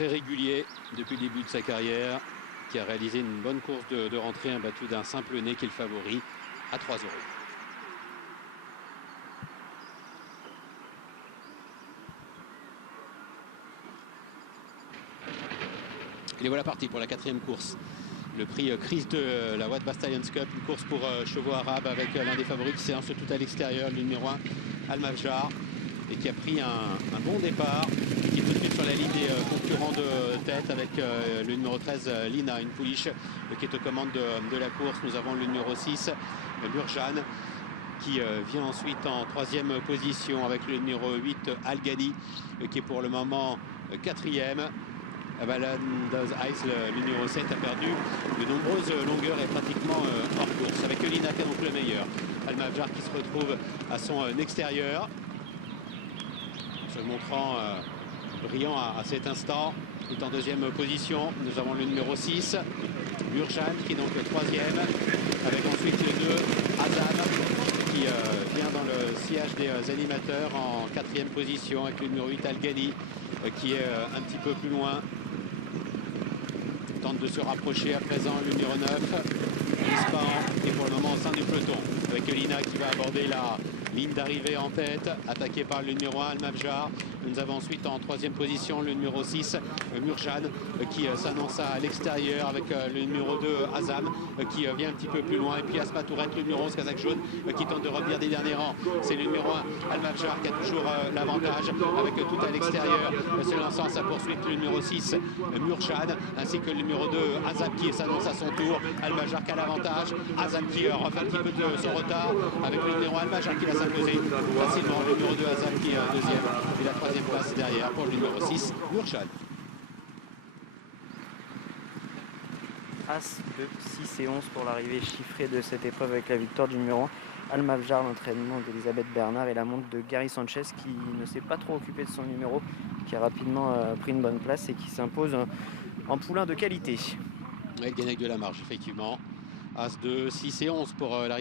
très régulier depuis le début de sa carrière, qui a réalisé une bonne course de rentrée, un battu d'un simple nez qui est le favori à 3 €. Et voilà parti pour la 4e course. Le prix Chris de la Watt Bastallions Cup, une course pour chevaux arabes avec l'un des favoris qui s'élance tout à l'extérieur, le numéro 1, Al-Mafjar, et qui a pris un bon départ, et qui est tout de suite sur la ligne des concurrents de tête avec le numéro 13, Lina, une pouliche qui est aux commandes de la course. Nous avons le numéro 6, Murjan, qui vient ensuite en 3e position avec le numéro 8, Al-Ghani, qui est pour le moment 4e. Valandoz Ice, le numéro 7, a perdu de nombreuses longueurs et pratiquement hors course. Avec Lina qui est donc le meilleur. Al-Mafjar qui se retrouve à son extérieur, se montrant brillant à cet instant. Il est en 2e position. Nous avons le numéro 6, Murjan, qui est donc le 3e. Avec ensuite le 2, Azam, qui vient dans le sillage des animateurs en 4e position. Avec le numéro 8, Al-Ghani, qui est un petit peu plus loin. Tente de se rapprocher à présent le numéro 9, Ispahan, est pour le moment au sein du peloton, avec Lina qui va aborder la ligne d'arrivée en tête, attaqué par le numéro 1, Al-Mafjar. Nous avons ensuite en 3e position le numéro 6, Murjan, qui s'annonce à l'extérieur avec le numéro 2, Azam, qui vient un petit peu plus loin. Et puis Asma Tourette, le numéro 11, Kazakh jaune, qui tente de revenir des derniers rangs. C'est le numéro 1, Al-Mafjar, qui a toujours l'avantage avec tout à l'extérieur. Se lançant à sa poursuite, le numéro 6, Murjan, ainsi que le numéro 2, Azam, qui s'annonce à son tour. Al-Mafjar qui a l'avantage. Azam qui refait un petit peu de son retard avec le numéro Al-Mafjar qui va s'imposer facilement. Le numéro 2, Azam, qui est 2e. Et la 3e place derrière pour le numéro 6, Murjan. As de 6 et 11 pour l'arrivée chiffrée de cette épreuve avec la victoire du numéro 1, Al-Mafjar, l'entraînement d'Elisabeth Bernard, et la montre de Gary Sanchez qui ne s'est pas trop occupé de son numéro, qui a rapidement pris une bonne place et qui s'impose en poulain de qualité. Oui, il gagne avec de la marge, effectivement. As de 6 et 11 pour l'arrivée.